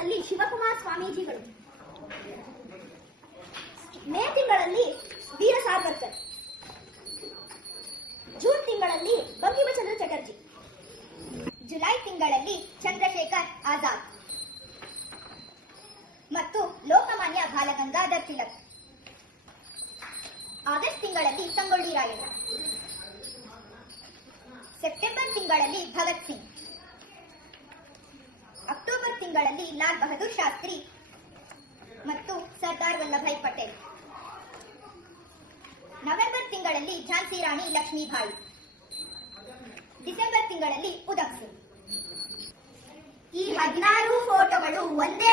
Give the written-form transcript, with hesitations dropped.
ತಿಂಗಳಲ್ಲಿ ಶಿವಕುಮಾರ ಸ್ವಾಮೀಜಿಗಳು, ಮೇ ತಿಂಗಳಲ್ಲಿ ವೀರ ಸಾವರ್ಕರ್, ಜೂನ್ ತಿಂಗಳಲ್ಲಿ ಬಂಕಿಮಚಂದ್ರ ಚಟರ್ಜಿ, ಜುಲೈ ತಿಂಗಳಲ್ಲಿ ಚಂದ್ರಶೇಖರ್ ಆಜಾದ್ ಮತ್ತು ಲೋಕಮಾನ್ಯ ಬಾಲಗಂಗಾಧರ್ ತಿಲಕ್. ಆಗಸ್ಟ್ ತಿಂಗಳಲ್ಲಿ ಸಂಗೊಳ್ಳಿ ರಾಯಣ್ಣ. ಸೆಪ್ಟೆಂಬರ್ ತಿಂಗಳಲ್ಲಿ ಭಗತ್ ಸಿಂಗ್. ಅಕ್ಟೋಬರ್ ತಿಂಗಳಲ್ಲಿ ಲಾಲ್ ಬಹದ್ದೂರ್ ಶಾಸ್ತ್ರಿ ಮತ್ತು ಸರ್ದಾರ್ ವಲ್ಲಭಾಯ್ ಪಟೇಲ್. ನವೆಂಬರ್ ತಿಂಗಳಲ್ಲಿ ಝಾನ್ಸಿ ರಾಣಿ ಲಕ್ಷ್ಮೀಬಾಯಿ. ಡಿಸೆಂಬರ್ ತಿಂಗಳಲ್ಲಿ ಉಧಮ್ ಸಿಂಗ್. ಈ 16 ಫೋಟೋಗಳು ಒಂದೇ